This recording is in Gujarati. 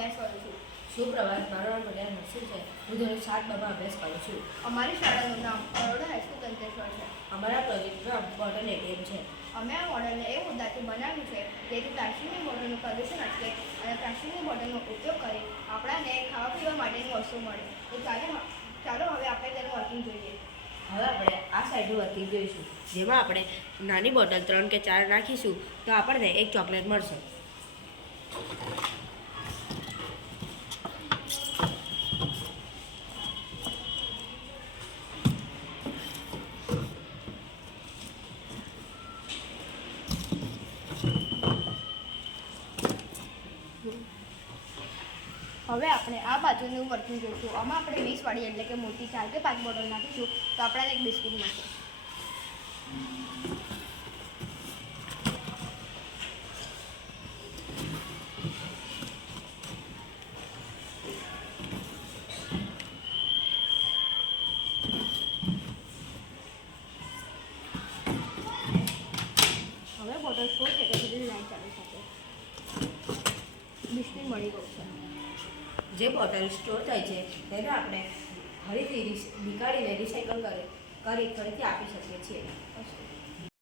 અભ્યાસ કરું છું. સુપ્રભાત, મારું નામ પટેલ હર્ષિલ છે. હું ધોરણ 7 અભ્યાસ કરું છું. અમારી શાળાનું નામ બરોડા હાઈસ્કૂલ અંકલેશ્વર છે. અમારા પ્રોજેક્ટમાં બોટલ એટીએમ છે. અમે આ મોડલને એ મુદ્દાથી બનાવ્યું છે જેથી પ્લાસ્ટિકની બોટલનું પ્રદૂષણ અટકે અને પ્લાસ્ટિકની બોટલનો ઉપયોગ કરી આપણાને ખાવા પીવા માટેની વસ્તુ મળે. તો ચાલો હવે આપણે તેનું વર્કિંગ જોઈએ. હવે આપણે આ સાઈડનું વર્કિંગ જોઈશું, જેમાં આપણે નાની બોટલ 3 કે 4 નાખીશું તો આપણને એક ચોકલેટ મળશે. હવે આપણે આ બાજુનું વર્કિંગ જોઈશું. આમાં આપણે 20 વાળી એટલે કે મોટી 4 કે 5 બોટલ નાખીશું તો આપણને એક બિસ્કિટ મળશે. હવે બોટલ 100 સેકન્ડ સુધી લાઈન ચાલુ થશે. બિસ્કિટ મળી ગયું છે. જે બોટલ સ્ટોર થાય છે તેને આપણે ફરીથી નીકાળીને રિસાયકલ કરી ફરીથી આપી શકીએ છીએ.